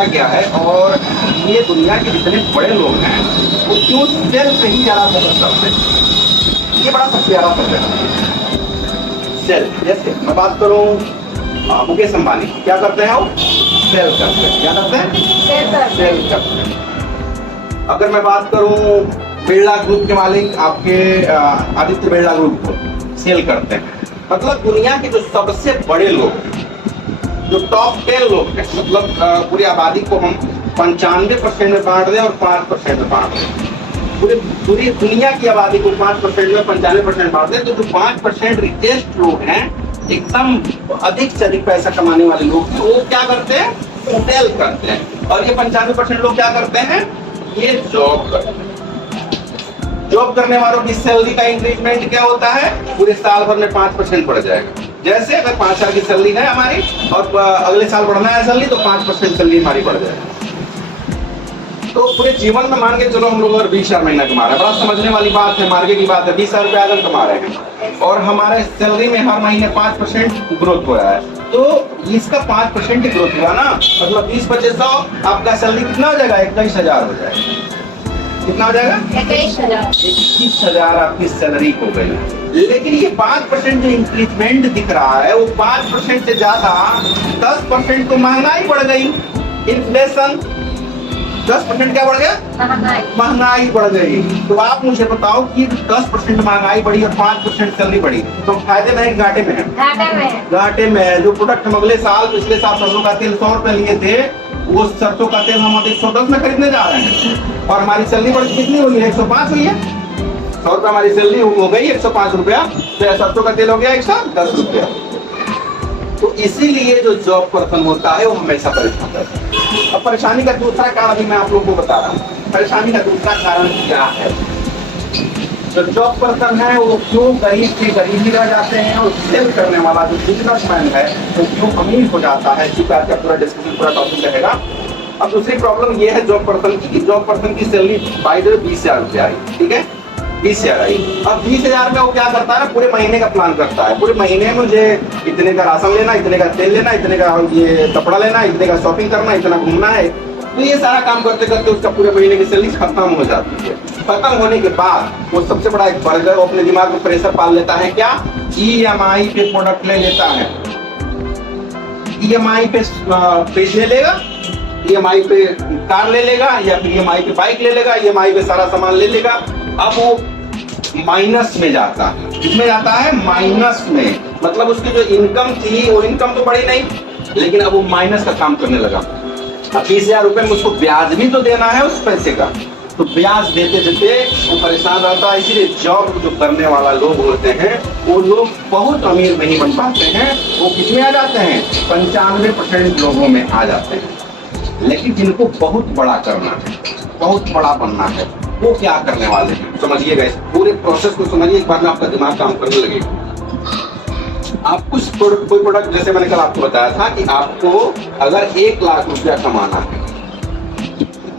होता क्या है और ये दुनिया के जितने बड़े लोग हैं वो क्यों सेल पे ही ज़्यादा फोकस करते हैं? ये बड़ा सबसे प्यारा सब्जेक्ट है सेल। जैसे मैं बात करूँ मुकेश अंबानी, क्या करते हैं वो? सेल करते हैं। क्या करते हैं? सेल करते हैं। अगर मैं बात करूँ बिरला ग्रुप के मालिक आपके आदित्य बिरला ग्रुप को, सेल करते हैं। मतलब दुनिया के जो सबसे बड़े लोग हैं, जो टॉप 10 लोग हैं, मतलब पूरी आबादी को हम 95% में बांट दें और 5% में बांट दें, पूरी दुनिया की आबादी को 5% में 95% बांट दें, तो जो 5% रिचेस्ट लोग हैं, एकदम अधिक से अधिक पैसा कमाने वाले लोग हैं, वो क्या करते हैं? सेल करते हैं। और ये 95% लोग क्या करते हैं? ये जॉब करते हैं। जॉब करने वालों की सैलरी का इंक्रीजमेंट क्या होता है? पूरे साल भर में 5% बढ़ जाएगा। जैसे अगर 5,000 की सैलरी है हमारी और अगले साल बढ़ना है सैलरी, तो 5% सैलरी हमारी बढ़ जाएगी। तो पूरे जीवन में मान के चलो हम लोग अगर 20,000 महीना कमा रहे हैं, बड़ा समझने वाली बात है, मार्केट की बात है, 20,000 रुपया अगर कमा रहे हैं और हमारे सैलरी में हर महीने 5% ग्रोथ हो रहा है, तो इसका 5% ही ग्रोथ हुआ ना, मतलब 20-2500 आपका सैलरी कितना हो जाएगा? 21,000 हो जाएगा। कितना हो जाएगा? 21,000 आपकी सैलरी हो गई। लेकिन ये 5% जो इंक्रीजमेंट दिख रहा है, वो 5% से ज्यादा 10% तो महंगाई बढ़ गई। इन्फ्लेशन 10% क्या बढ़ गया? महंगाई बढ़ गई। तो आप मुझे बताओ कि 10% महंगाई बढ़ी और 5% सैलरी बढ़ी, तो फायदे में है कि घाटे में है? घाटे में है। जो प्रोडक्ट हम अगले साल पिछले साल सरसों का तेल 100 रुपए लिए थे, वो सरसों का तेल हम अब 110 में खरीदने जा रहे हैं और हमारी सैलरी बढ़ कितनी हुई है? 105 हुई है। 100 रुपया हमारी सैलरी हो गई 105 रुपया, तो सरसों का तेल हो गया 110 रुपया। तो इसीलिए जो जॉब पर्सन होता है वो हमेशा परेशान रहता है। अब परेशानी का दूसरा कारण भी मैं आप लोगों को बता रहा हूँ। परेशानी का दूसरा कारण क्या है? जो जॉब पर्सन है वो क्यों गरीब से गरीब ही रह जाते हैं और सेल करने वाला जो बिजनेसमैन है वो क्यों अमीर हो जाता है? क्योंकि आज का पूरा डिस्कशन पूरा टॉपिक रहेगा। अब दूसरी प्रॉब्लम ये है जॉब पर्सन की, कि जॉब पर्सन की सैलरी बाय द वे 20,000 रुपया आई, ठीक है, 20,000 आई। अब 20,000 में वो क्या करता है ना, पूरे महीने का प्लान करता है। पूरे महीने में मुझे इतने का राशन लेना, इतने का तेल लेना, इतने का ये कपड़ा लेना, इतने का शॉपिंग करना, इतना घूमना है। तो ये सारा काम करते करते उसका पूरे महीने की सैलरी खत्म हो जाती है। खत्म होने के बाद वो सबसे बड़ा एक बर्गर वो अपने दिमाग में प्रेशर पाल लेता है, क्या? EMI पे प्रोडक्ट ले लेता है। EMI पे फ्रिज ले लेगा, EMI पे कार ले लेगा, या फिर EMI पे बाइक ले लेगा, EMI पे सारा सामान ले लेगा। अब वो माइनस में जाता है। किसमें जाता है? माइनस में। मतलब उसकी जो इनकम थी वो इनकम तो बढ़ी नहीं, लेकिन अब वो माइनस का काम करने लगा। अब 20,000 रुपए में उसको ब्याज भी तो देना है उस पैसे का, तो ब्याज देते देते वो परेशान रहता है। इसीलिए जॉब जो करने वाला लोग होते हैं वो लोग बहुत अमीर नहीं बन पाते हैं। वो किसमें आ जाते हैं? 95% लोगों में आ जाते हैं। लेकिन जिनको बहुत बड़ा करना है, बहुत बड़ा बनना है, वो क्या करने वाले हैं? समझिएगा, इस पूरे प्रोसेस को समझिए, एक बार में आपका दिमाग काम करने लगेगा। आपको कोई प्रोडक्ट, जैसे मैंने कल आपको बताया था कि आपको अगर 1 लाख रुपया कमाना है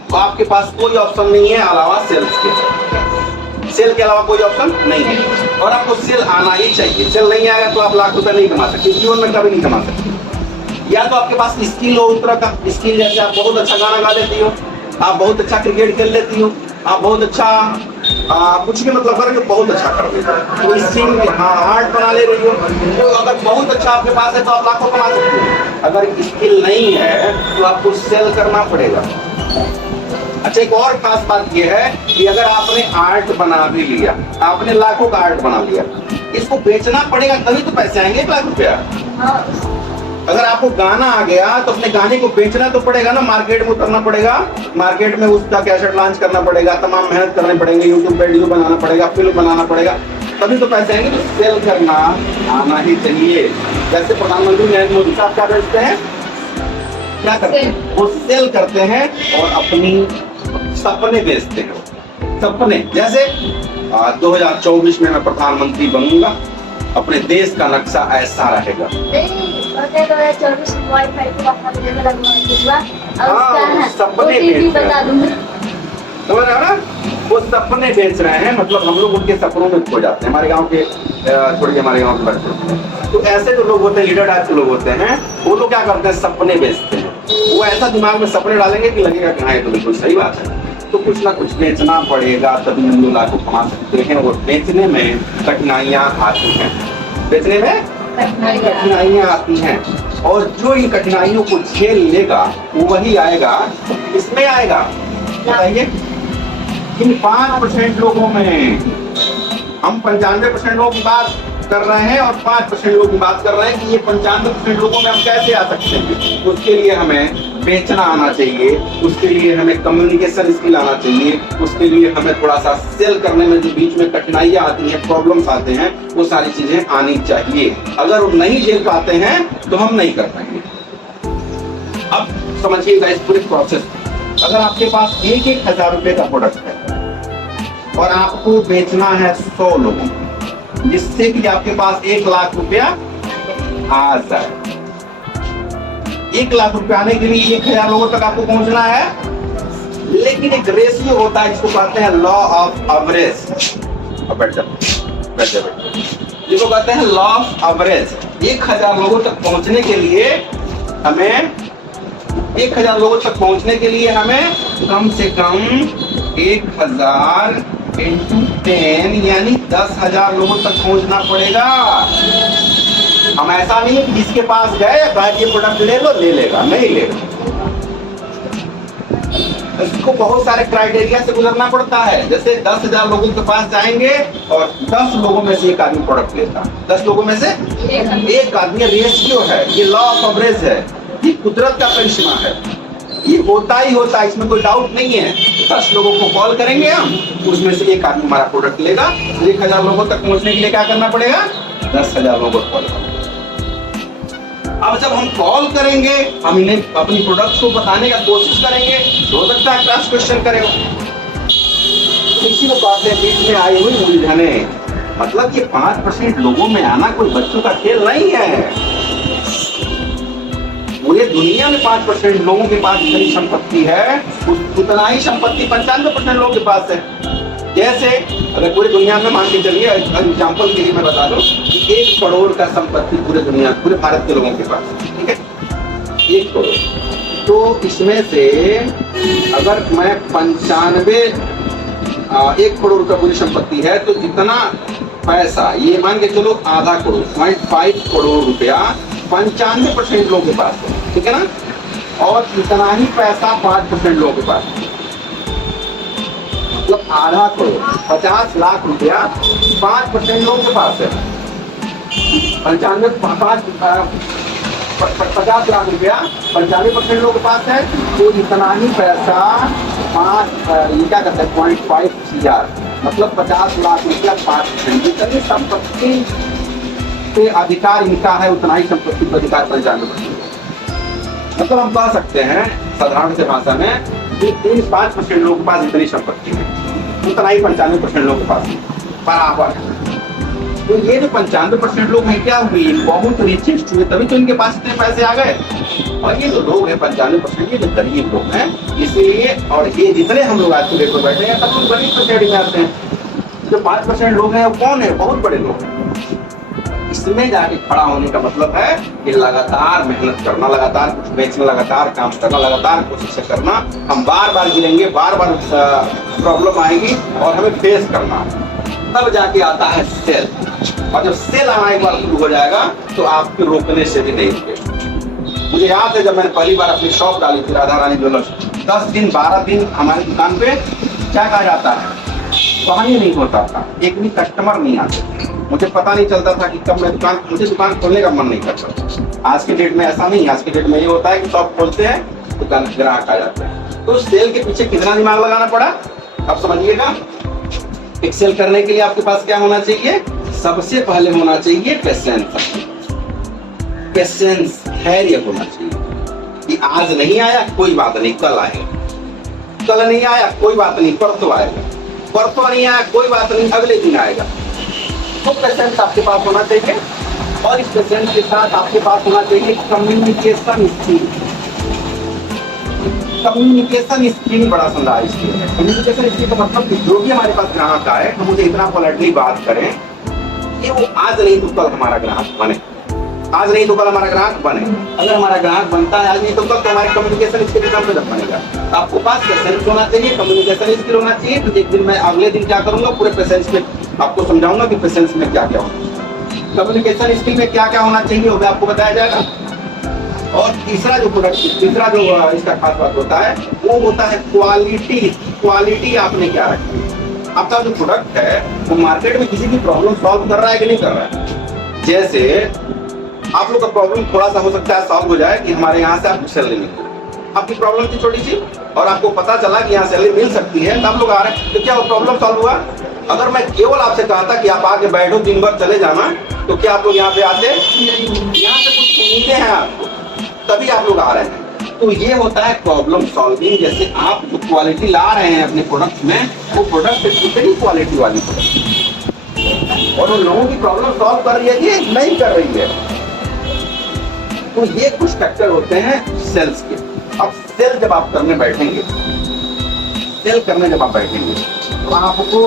तो आपके पास कोई ऑप्शन नहीं है अलावा सेल्स के। सेल के अलावा कोई ऑप्शन नहीं है और आपको सेल आना ही चाहिए। सेल नहीं आएगा तो आप लाख रुपया नहीं कमा सकते, जीवन में कभी नहीं कमा सकते। या तो आपके पास स्किल हो, उस तरह का स्किल, जैसे आप बहुत अच्छा गाना गा लेती हो, आप बहुत अच्छा क्रिकेट खेल लेती हो, आप बहुत अच्छा कुछ भी मतलब करके बहुत अच्छा कर रही हो, कोई सिंग आर्ट बना ले रही हो, तो अगर बहुत अच्छा आपके पास है तो आप लाखों कमा सकते हो। अगर स्किल नहीं है तो आपको सेल करना पड़ेगा। अच्छा, एक और खास बात यह है कि अगर आपने आर्ट बना भी लिया, आपने लाखों का आर्ट बना लिया, इसको बेचना पड़ेगा तभी तो पैसे आएंगे 1 लाख रुपया। अगर आपको गाना आ गया तो अपने गाने को बेचना तो पड़ेगा ना, मार्केट में उतरना पड़ेगा, मार्केट में उसका कैसेट लॉन्च करना पड़ेगा, तमाम मेहनत करने पड़ेंगे, यूट्यूब पे वीडियो बनाना पड़ेगा, फिल्म बनाना पड़ेगा, तभी तो पैसे आएंगे। तो सेल करना आना ही चाहिए। जैसे प्रधानमंत्री नरेंद्र मोदी साहब क्या बेचते हैं, क्या करते हैं? वो सेल करते हैं और अपनी सपने बेचते हैं। सपने, जैसे 2024 में मैं प्रधानमंत्री बनूंगा, अपने देश का नक्शा ऐसा रहेगा। सपने बेच रहे हैं, समझ रहे हो ना? वो सपने बेच रहे हैं, मतलब हम लोग उनके सपनों में खो जाते हैं। हमारे गांव के छोड़िए, हमारे गांव के बच्चे, तो ऐसे जो लोग होते हैं, लीडर टाइप के लोग होते हैं, वो लोग क्या करते हैं? सपने बेचते हैं। वो ऐसा दिमाग में सपने डालेंगे कि लगेगा कि हाँ ये तो बिल्कुल सही बात है। तो कुछ ना कुछ बेचना पड़ेगा तभी हम 2 लाख को कमा सकते हैं, और बेचने में कठिनाइयाँ आती हैं, बेचने में कठिनाइयाँ आती हैं। और जो इन कठिनाइयों को झेल लेगा वो वही आएगा, इसमें आएगा बताइए, इन 5% लोगों में। हम 95% लोगों की बात कर रहे हैं और 5% लोगों की बात कर रहे हैं कि ये 95% लोगों में हम कैसे आ सकते हैं। उसके लिए हमें बेचना आना चाहिए, उसके लिए हमें कम्युनिकेशन स्किल आना चाहिए, उसके लिए हमें थोड़ा सा सेल करने में जो बीच में कठिनाइयाँ आती हैं, प्रॉब्लम्स आते हैं, वो सारी चीजें आनी चाहिए। अगर वो नहीं झेल पाते हैं तो हम नहीं कर पाएंगे। अब समझिएगा इस पूरे प्रोसेस। अगर आपके पास 1,000 रुपए का प्रोडक्ट है और आपको बेचना है 100 लोगों को, जिससे कि आपके पास 1 लाख रुपया आ जाए। 1 लाख रुपया आने के लिए 1,000 लोगों तक आपको पहुंचना है, लेकिन एक रेशियो होता है जिसको कहते हैं लॉ ऑफ एवरेज। जिसको कहते हैं लॉ ऑफ एवरेज। 1,000 लोगों तक पहुंचने के लिए हमें 1,000 लोगों तक पहुंचने के लिए हमें कम से कम 1,000 इंटू 10 यानी 10,000 लोगों तक पहुंचना पड़ेगा। हम ऐसा नहीं है कि जिसके पास गए ये प्रोडक्ट ले लो, ले लेगा, नहीं लेगा। इसको बहुत सारे क्राइटेरिया से गुजरना पड़ता है। जैसे 10,000 लोगों के पास जाएंगे और 10 लोगों में से एक आदमी प्रोडक्ट लेता, 10 लोगों में से एक आदमी, रेशियो है, ये लॉ ऑफ एवरेज है, ये कुदरत का करिश्मा है, ये होता ही होता है, इसमें कोई डाउट नहीं है। 10 लोगों को कॉल करेंगे हम, उसमें से एक आदमी हमारा प्रोडक्ट लेगा। 1,000 लोगों तक पहुंचने के लिए क्या करना पड़ेगा? 10,000 लोगों को कॉल करना। अब जब हम कॉल करेंगे, हम इन्हें अपनी प्रोडक्ट को बताने का कोशिश करेंगे, हो सकता है क्रॉस क्वेश्चन करें, इसी को कहते हैं बीच में आई हुई उलझने। मतलब ये 5% लोगों में आना कोई बच्चों का खेल नहीं है। पूरे दुनिया में 5% लोगों के पास जितनी संपत्ति है, उतना ही संपत्ति 95% लोगों के पास है। जैसे अगर पूरी दुनिया में मान के चलिए, एग्जाम्पल के लिए मैं बता दूं कि 1 करोड़ का संपत्ति पूरे दुनिया, पूरे भारत के लोगों के पास, ठीक है, 1 करोड़। तो इसमें से अगर मैं 1 करोड़ का पूरी संपत्ति है, तो इतना पैसा, ये मान के चलो आधा करोड़, 0.5 करोड़ रुपया 95% लोगों के पास है, ठीक है ना, और इतना ही पैसा 5% लोगों के पास है। मतलब आधा करोड़ 50 लाख रुपया 5% लोगों के पास है। 50 लाख रुपया 95% लोगों के पास है, तो इतना ही पैसा ये क्या करते हैं 0.5 CR, मतलब 50 लाख रुपया 5%। जितनी संपत्ति पे अधिकार इनका है, उतना ही संपत्ति पर अधिकार 95%। मतलब हम कह सकते हैं साधारण से भाषा में कि 5% लोगों के पास इतनी संपत्ति है, उतना ही 95% लोगों के पास बराबर है। तो ये जो 95% लोग हैं, क्या हुई, बहुत रिचेस्ट हुए, तभी तो इनके पास इतने पैसे आ गए। और ये जो लोग हैं 95%, ये जो गरीब लोग हैं, इसीलिए, और ये जितने हम लोग आज के डेट में बैठे हैं, सब लोग गरीब कैटेगरी में आते हैं। जो 5% लोग हैं वो कौन है? बहुत बड़े लोग हैं। इसमें जाके खड़ा होने का मतलब है कि लगातार मेहनत करना, लगातार कुछ बेचना, लगातार काम करना, लगातार कोशिश करना। हम बार बार गिरेंगे, बार बार प्रॉब्लम आएगी और हमें फेस करना, तब जाके आता है सेल। और जब सेल आना एक बार शुरू हो जाएगा तो आपके रोकने से भी नहीं रुके। मुझे याद है जब मैंने पहली बार अपनी शॉप डाली थी, राधा रानी ज्वेलर्स, 10 दिन 12 दिन हमारी दुकान पे क्या कहा जाता है, पानी नहीं होता था, एक भी कस्टमर नहीं आते। मुझे पता नहीं चलता था कि कब मैं मुझे दुकान खोलने का मन नहीं करता। आज के डेट में ऐसा नहीं है। आज के डेट में ये होता है कि शॉप खोलते हैं, दुकान ग्राहक आ जाते हैं। तो सेल के पीछे कितना दिमाग लगाना पड़ा, अब समझिएगा। एक सेल करने के लिए आपके पास क्या होना चाहिए? सबसे पहले होना चाहिए पेशेंस। पेशेंस, धैर्य होना चाहिए कि आज नहीं आया कोई बात नहीं, कल आएगा। कल नहीं आया कोई बात नहीं, परसों आएगा। परसों नहीं आया कोई बात नहीं, अगले दिन आएगा। तो पेशेंस आपके पास होना चाहिए। और इस पेशेंस के साथ आपके पास होना चाहिए कम्युनिकेशन स्किल। कम्युनिकेशन स्किल बड़ा शानदार स्किल है। कम्युनिकेशन स्किल का मतलब कि जो भी हमारे पास ग्राहक आए, हम मुझे इतना पोलाइटली बात करें कि वो आज नहीं तो कल हमारा ग्राहक बने। आज नहीं तो कल हमारा ग्राहक बने। अगर हमारा ग्राहक बनता है आज नहीं तो कल, तो हमारे कम्युनिकेशन स्किल कम से कम बनेगा। आपको पास पेशेंस होना चाहिए, कम्युनिकेशन स्किल होना चाहिए। तो एक दिन मैं अगले दिन क्या करूंगा, पूरे पेशेंस में आपको समझाऊंगा कि पेशेंस में क्या क्या होना, कम्युनिकेशन स्किल में क्या क्या होना चाहिए, वो भी आपको बताया जाएगा। और तीसरा जो इसका खास बात होता है वो होता है क्वालिटी। क्वालिटी आपने क्या रखी है, आपका जो प्रोडक्ट है वो मार्केट में किसी की प्रॉब्लम सॉल्व कर रहा है कि नहीं कर रहा है। जैसे आप लोग का प्रॉब्लम थोड़ा सा हो सकता है सॉल्व हो जाए कि हमारे यहाँ से आपको सैलरी मिले। आपकी प्रॉब्लम थी छोटी सी और आपको पता चला कि यहाँ सैलरी मिल सकती है, तो आप लोग आ रहे हैं, तो क्या वो प्रॉब्लम सॉल्व हुआ? अगर मैं केवल आपसे कहा था कि आप आके बैठो दिन भर चले जाना, तो क्या आप लोग यहाँ पे आते? यहाँ से कुछ उम्मीदें हैं आपको, तभी आप लोग आ रहे हैं। तो ये होता है प्रॉब्लम सॉल्विंग। जैसे आप जो क्वालिटी ला रहे हैं अपने प्रोडक्ट में, वो प्रोडक्ट कितनी क्वालिटी वाली प्रोडक्ट और उन लोगों की प्रॉब्लम सॉल्व कर रही है कि नहीं कर रही है। तो ये कुछ फैक्टर होते हैं सेल्स के। अब सेल जब आप करने बैठेंगे, तो आपको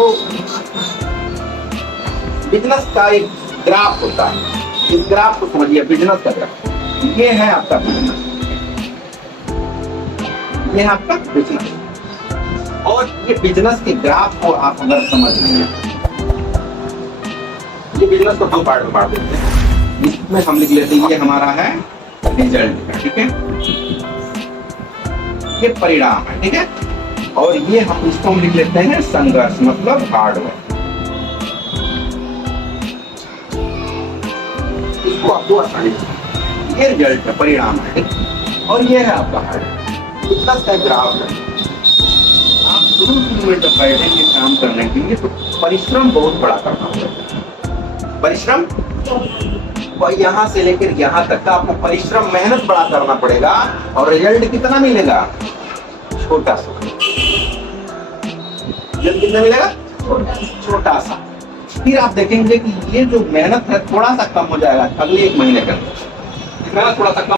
बिजनेस का एक ग्राफ होता है। इस ग्राफ को समझिए, बिजनेस का ग्राफ। ये है आपका बिजनेस, ये है आपका बिजनेस। और ये बिजनेस के ग्राफ को आप अगर समझ लें, ये बिजनेस को 2 पार्ट में बांट देते हैं। इसमें हम लिख लेते हैं ये हमारा है रिजल्ट, ठीक है, ये परिणाम है, ठीक है। और ये इसको हम लिख लेते हैं संघर्ष, मतलब हार्डवर्क। इसको आप 2 आसानी से, ये रिजल्ट है, परिणाम है, और ये है आपका हार्डवर्क। बिजनेस का ग्राफ है। आप शुरू में जब बैठेंगे काम करने के लिए तो परिश्रम बहुत बड़ा करना होगा। परिश्रम यहाँ से लेकर यहाँ तक का आपको परिश्रम, मेहनत बड़ा करना पड़ेगा। और रिजल्ट कितना मिलेगा? छोटा सा। रिजल्ट कितना मिलेगा? छोटा सा। फिर आप देखेंगे कि ये जो मेहनत है थोड़ा सा कम हो जाएगा अगले 1 महीने के अंदर। मेहनत थोड़ा सा कम